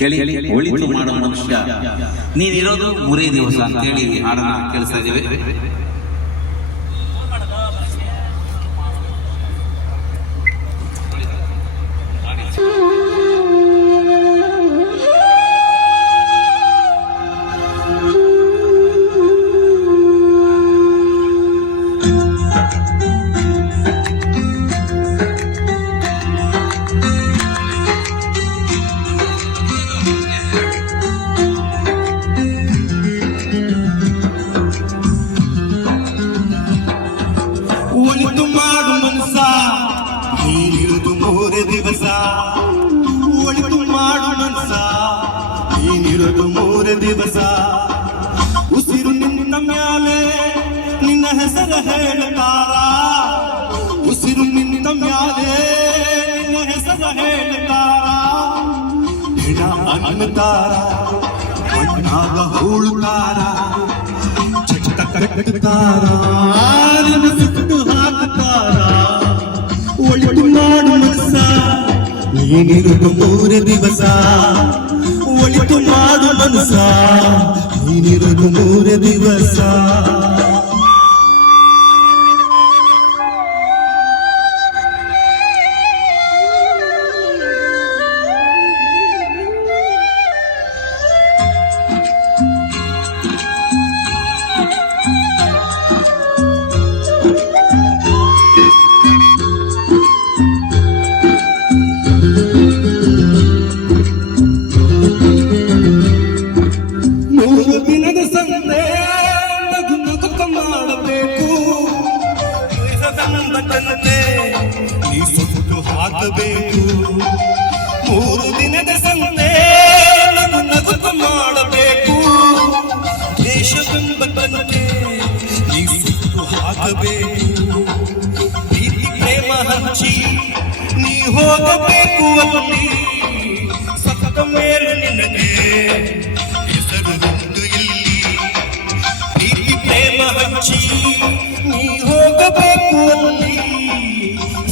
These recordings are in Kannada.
ಕೇಳಿ ಒಳಿತು ಮಾಡೋ ಮನುಷ್ಯ ನೀನಿರೋದು 3 ದಿವಸ ಅಂತೇಳಿ ಹಾಡನ್ನ ಕೇಳಿಸ್ತಾ ಇದ್ದೀವಿ. ಒಳಿತು ಮಾಡು ಮನಸ ನೀನಿರುವುದು 3 ದಿವಸ. ಒಳಿತು ಮಾಡು ಮನಸ ನೀನಿರುವುದು 3 ದಿವಸ. ಉಸಿರು ನಿನ್ನ ಮ್ಯಾಲೆ ನಿನ್ನ ಹೆಸರು ಹೇಳ್ತಾರ. ಉಸಿರು ನಿನ್ನ ಮ್ಯಾಲೆ ನಿನ್ನ ಹೆಸರು ಹೇಳ್ತಾರ. ಹೆಣ ಅನ್ನತಾರ ಮಣ್ಣಾಗ ಹೂಳುತ್ತಾರ. ಚಟ ಕಟ್ಟುತ್ತಾರ ಸುಟ್ಟು ಹಾಕುತ್ತಾರ. ಒಳಿತು ಮಾಡು ಮನಸ ನೀನಿರುವುದು 3 ದಿವಸ. ಒಳಿತು ಮಾಡು ಮನಸ ನೀನಿರುವುದು 3 ದಿವಸ. ನೀ ಸುಟ್ಟು ಹಾಕಬೇಕು. 3 ದಿನದ ಸಂತೆ ನಗುತ್ತ ಮಾಡಬೇಕು. ದೇಶವೆಂಬ ತಂದೆ ನೀ ಸುಟ್ಟು ಹಾಕಬೇಕು. ಪ್ರೀತಿ ಪ್ರೇಮ ಹಂಚಿ ನೀ ಹೋಗಬೇಕು. ಅಲ್ಲಿ ಸತ್ತ ಮೇಲೆ ನಿನಗೆ ಹೆಸರು ಒಂದು ಇಲ್ಲಿ. ಪ್ರೀತಿ ಪ್ರೇಮ ಹಂಚಿ ನೀ ಹೋಗಬೇಕು. ಅಲ್ಲಿ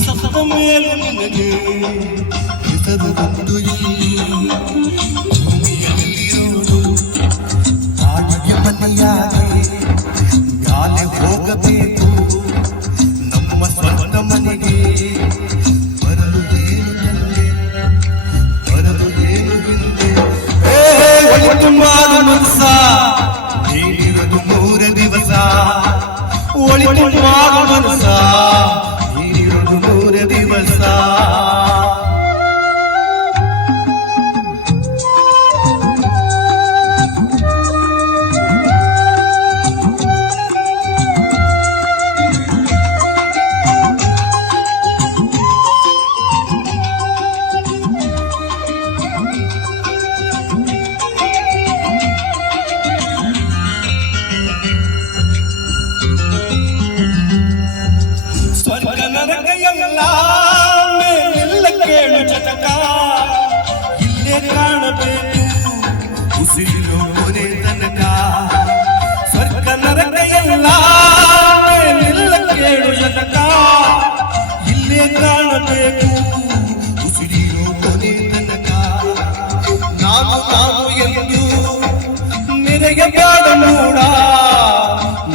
ಸತ್ತ ಮೇಲೆ ನಿನಗೆ ಹೆಸರು ಒಂದು ಇಲ್ಲಿ. ಭೂಮಿಯಲ್ಲಿರೋದು ಬಾಡಿಗೆ ಮನೆಯಾಗೆ ಗಾಲೆ ಹೋಗಬೇಕು. ನಮ್ಮ ಸ್ವಂತ ಮನೆಗೆ ಬರಲು ಏನು ತಂದೆ ಬರಲು ಏನು ಹಿಂದೆ. ಒಳಿತು ಮಾಡು ಮನಸ ನೀನಿರೋದು 3 ದಿವಸ. ಒಳಿತು ಮಾಡು ಮನಸ ನೀನಿರೋದು 3 ದಿವಸ. ಸ್ವರ್ಗ ನರಕ ಎಲ್ಲ ಮೇಲಿಲ್ಲ ಕೇಳು ಜಟಕ. ಇಲ್ಲೇ ಕಾಣಬೇಕು ಉಸಿರಿರೋ ಕೊನೆ ತನಕ. ಸ್ವರ್ಗ ನರಕ ಎಲ್ಲ ಮೇಲಿಲ್ಲ ಕೇಳು ಜಟಕ. ಇಲ್ಲೇ ಕಾಣಬೇಕು ಉಸಿರಿರೋ ಕೊನೆ ತನಕ. ನಾವು ಎಂದು ಮೆರೆಯಬೇಡ ಮೂಡ.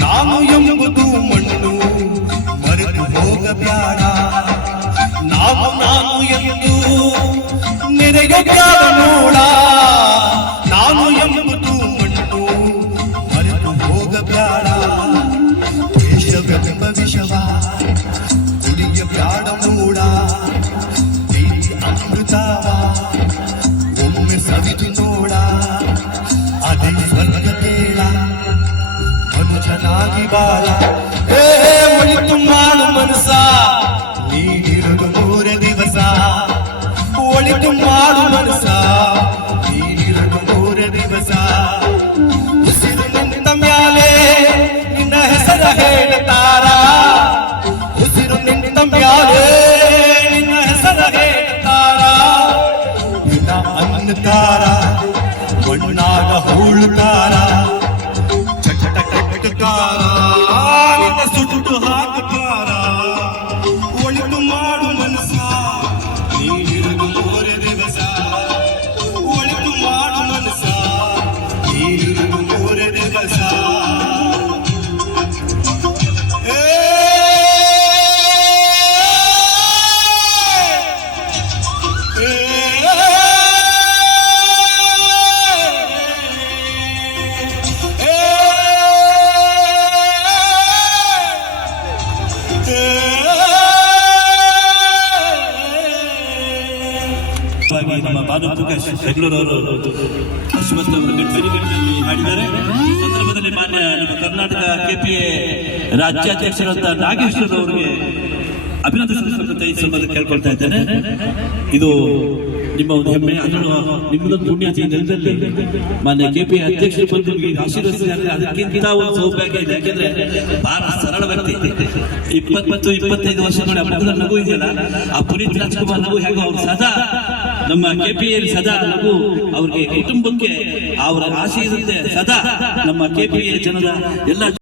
ನಾವು ಎಂಬುದು ಮಣ್ಣು ಮರೆತು ಹೋಗಬೇಡ. ನಾನು ಎಂದು ನೆರೆಯಬೇಡ ಮೂಡ. ನಾನು ಎಂಬುದು ಮಣ್ಣು ಮರೆತು ಹೋಗಬೇಡ. ದೇಶವೆಂಬ ವಿಷವ ಕುಡಿಯಬೇಡ ಮೂಡ. ಪ್ರೀತಿ ಅಮೃತವ ಒಮ್ಮೆ ಸವಿದು ನೋಡ. ಅದೇ ಸ್ವರ್ಗ ತೇಳ ಮನುಜನಾಗಿ ಬಾಳ. ಒಳಿತು ಮಾಡು ಮನಸ ನೀನಿರುವುದು 3 ದಿವಸ. ಒಳಿತು ಮಾಡು ಮನಸ ನೀನಿರುವುದು 3 ದಿವಸ. ಉಸಿರು ನಿನ್ನ ಮ್ಯಾಲೆ ನಿನ್ನ ಹೆಸರು ಹೇಳ್ತಾರ. ಉಸಿರು ನಿನ್ನ ಮ್ಯಾಲೆ ನಿನ್ನ ಹೆಸರು ಹೇಳ್ತಾರ. ನಿನ್ನ ಅನ್ನತಾರ ಮಣ್ಣಾಗ ಹೂಳುತ್ತಾರ. ಚಟ ಕಟ್ಟುತ್ತಾರ ನಿನ್ನ ಸುಟ್ಟು ಹಾಕುತ್ತಾರ. ಒಳಿತು ಮಾಡು ಮನಸ ನೀನಿರುವುದು 3 ದಿವಸ. ಒಳಿತು ನಮ್ಮ ಬಾನು ಪ್ರಕಾಶ್ ಬೆಂಗಳೂರವರು ಅಶ್ವತ್ಥವನ್ನು ಗಡಿಗಟ್ಟಿನಲ್ಲಿ ಹಾಡಿದ್ದಾರೆ. ಈ ಸಂದರ್ಭದಲ್ಲಿ ಮಾನ್ಯ ನಮ್ಮ ಕರ್ನಾಟಕ ಕೆಪಿಎ ರಾಜ್ಯಾಧ್ಯಕ್ಷರಂತ ನಾಗೇಶ್ವರವರಿಗೆ ಅಭಿನಂದಿಸಬೇಕಂತ ಈ ಸಂಬಂಧ ಕೇಳ್ಕೊಳ್ತಾ ಇದ್ದೇನೆ. ಇದು ನಿಮ್ಮ ಒಂದು ಹೆಮ್ಮೆ, ಅದನ್ನು ನಿಮ್ಮದೊಂದು ಪುಣ್ಯತಿ ನೆಲದಲ್ಲಿ ಮಾನ್ಯ ಕೆಪಿ ಅಧ್ಯಕ್ಷರು ಬಂದು ನಿಮಗೆ ಆಶೀರ್ವದಿಸಿದ್ದಾರೆ. ಅದಕ್ಕಿಂತ ಒಂದು ಸೌಭಾಗ್ಯ ಇದೆ. ಯಾಕೆಂದ್ರೆ ಬಹಳ ಸರಳ ವ್ಯಕ್ತಿ, 20-25 ವರ್ಷಗಳ ಮುಖದ ನಗು ಇದೆಯಲ್ಲ, ಆ ಪುನೀತ್ ರಾಜ್ಕುಮಾರ್ ನಗು ಹೇಗೋ ಅವ್ರು ಸದಾ ನಮ್ಮ ಕೆಪಿಎಲ್ ಸದಾ ನಗು ಅವ್ರಿಗೆ ಕುಟುಂಬಕ್ಕೆ ಅವರ ಆಶೆ ಇರುತ್ತೆ. ಸದಾ ನಮ್ಮ ಕೆಪಿಎ ಜನರ ಎಲ್ಲ